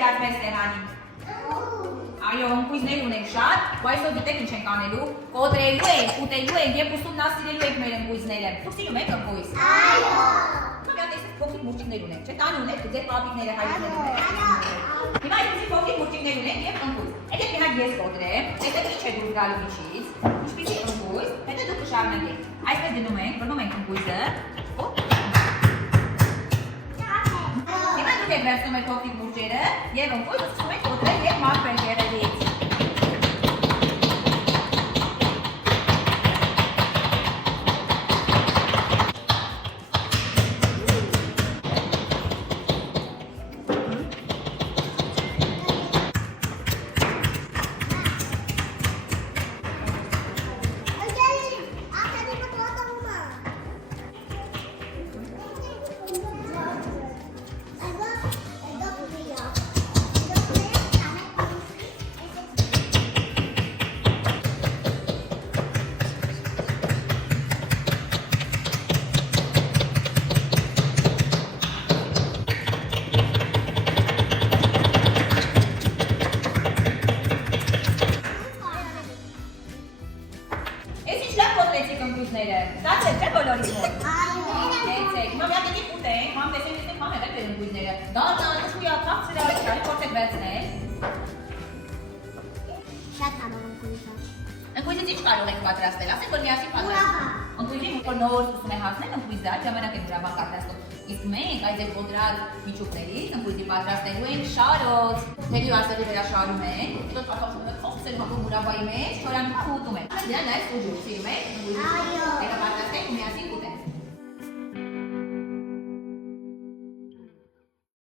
եղած մեր սեղանին։ Այո, ընկույզներ ունենք շատ, ու այսօր գիտեք ինչ ենք անելու, կոտրելու ենք, ուտելու ենք և ուսումնասիրելու ենք մեր ընկույզները։ Դուք սիրում եք ընկույզ։ Այո։ Հիմա տեսեք փոքրիկ մուրճիկներ ունենք, չէ՞, տանը ունեք, ձեր պապիկները հայրիկները ունեք։ Հիմա այսպիսի փոքրիկ մուրճիկներ ունենք և ընկույզ։ Եկեք մենակ ես կոտրեմ, տեսեք ինչ է դուրս գալու միջից, ինչպիսի ընկույզ, հետո դուք կշարունակեք։ Այսպես դնում ենք, բռնում ենք ընկույզը։ Հիմա դուք եք վերցնում եք փոքրիկ մուրճերը և ընկույզը սկսում եք կոտրել և մաքրել եղևից։ Ստացեք չէ բոլորի մոտ։ Տեսեք, հիմա մի հատ եկեք ուտենք, մամ տեսեք մամ եղեք դեր ընկույզները։ Դառնան, թույա, քաղցրալ, չարի փորձեք վերցնել։ Շատ համով ընկույզը։ Ընկույզից ինչ կարող եք պատրաստել, ասեք որ միասին պատրաստում։ Ընկույզի որ նոր ուզում է հասնել ընկույզը, այդ ժամանակ եք դրա բան պատրաստում։ Իսկ մենք այս ձեր կոտրած միջուկներից ընկույզի պատրաստելու ենք շարոց։ Թելի ասելի վերաշարում ենք, հետո պատրաստում ենք խոցել հոգու մուրաբայի մեջ, չորանում ու ուտում ենք։ Դրան այս ուժը սիրում եք ընկույզի։ Այո։ Եկա պատրաստենք ու միասին